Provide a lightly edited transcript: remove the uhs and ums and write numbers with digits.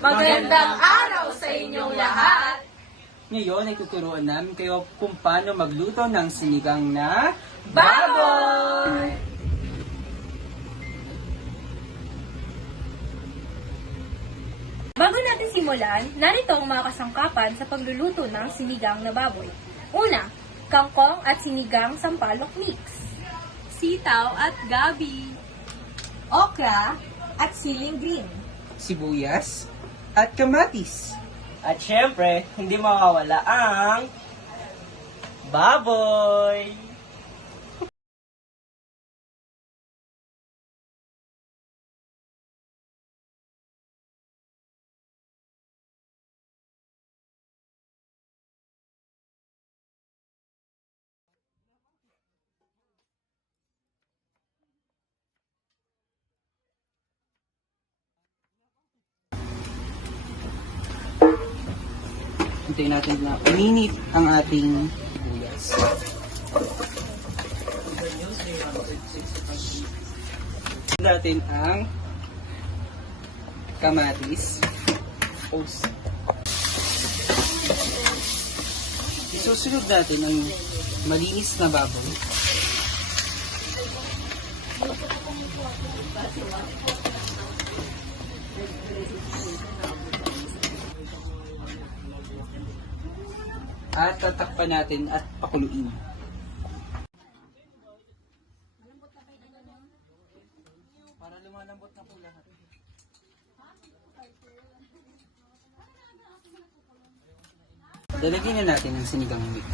Magandang araw sa inyong lahat! Ngayon ay tuturuan namin kayo kung paano magluto ng sinigang na Baboy! Bago natin simulan, narito ang mga kasangkapan sa pagluluto ng sinigang na baboy. Una, kangkong at sinigang sampalok mix. Sitaw at gabi. Okra at siling green. sibuyas at kamatis. At syempre, hindi mawawala ang baboy! Hintayin natin na uminit ang ating sibuyas. Natin ang kamatis. Isusunod natin ang malinis na baboy. At tatakpan natin at pakuluin. Para lumalambot na po lahat. Dalagyan na natin ang sinigang mix.